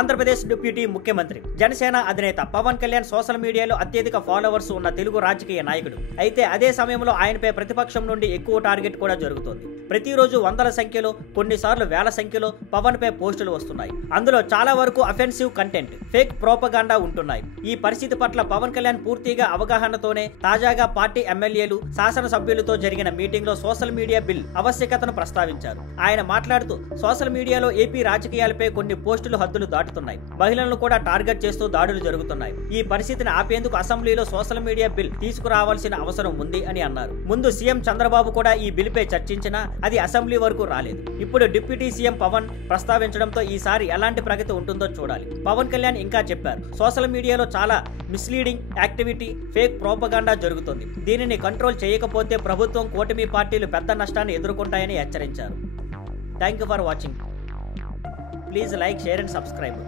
Andhra Pradesh deputy ముఖ్యమంత్రి జనసేన అధినేత Pawan Kalyan social మీడియాలో అత్యధిక ఫాలోవర్స్ ఉన్న తెలుగు రాజకీయ నాయకుడు. అయితే అదే సమయంలో ఆయనపై ప్రతిపక్షం నుండి ఎక్కువ టార్గెట్ కూడా జరుగుతోంది. ప్రతిరోజు వందల సంఖ్యలో, కొన్నిసార్లు వేల సంఖ్యలో పవన్ పై పోస్టులు వస్తున్నాయి. అందులో చాలా వరకు అఫెన్సివ్ కంటెంట్, ఫేక్ ప్రోపగాండా ఉంటున్నాయి. ఈ పరిస్థితి పట్ల పవన్ కళ్యాణ్ పూర్తిగా అవగాహనతోనే తాజాగా పార్టీ ఎమ్మెల్యేలు, శాసనసభ్యులతో జరిగిన మీటింగ్ లో సోషల్ మీడియా బిల్ ఆవశ్యకతను ప్రస్తావించారు. ఆయన మాట్లాడుతూ సోషల్ మీడియాలో ఏపీ రాజకీయాలపై కొన్ని పోస్టులు హద్దులు దాటుతున్నాయి. మహిళలను కూడా టార్గెట్ చేస్తూ దాడులు జరుగుతున్నాయి. ఈ పరిస్థితిని ఆపేందుకు అసెంబ్లీలో సోషల్ మీడియా బిల్ తీసుకురావాల్సిన అవసరం ఉంది అని అన్నారు. ముందు సీఎం చంద్రబాబు కూడా ఈ బిల్ పై చర్చించినా అది అసెంబ్లీ వరకు రాలేదు. ఇప్పుడు డిప్యూటీ సీఎం పవన్ ప్రస్తావించడంతో ఈసారి ఎలాంటి ప్రగతి ఉంటుందో చూడాలి. పవన్ కళ్యాణ్ ఇంకా చెప్పారు, సోషల్ మీడియాలో చాలా మిస్లీడింగ్ యాక్టివిటీ, ఫేక్ ప్రోపగాండా జరుగుతుంది. దీనిని కంట్రోల్ చేయకపోతే ప్రభుత్వం, కూటమి పార్టీలు పెద్ద నష్టాన్ని ఎదుర్కొంటాయని హెచ్చరించారు. Thank you for watching. Please like, share and subscribe.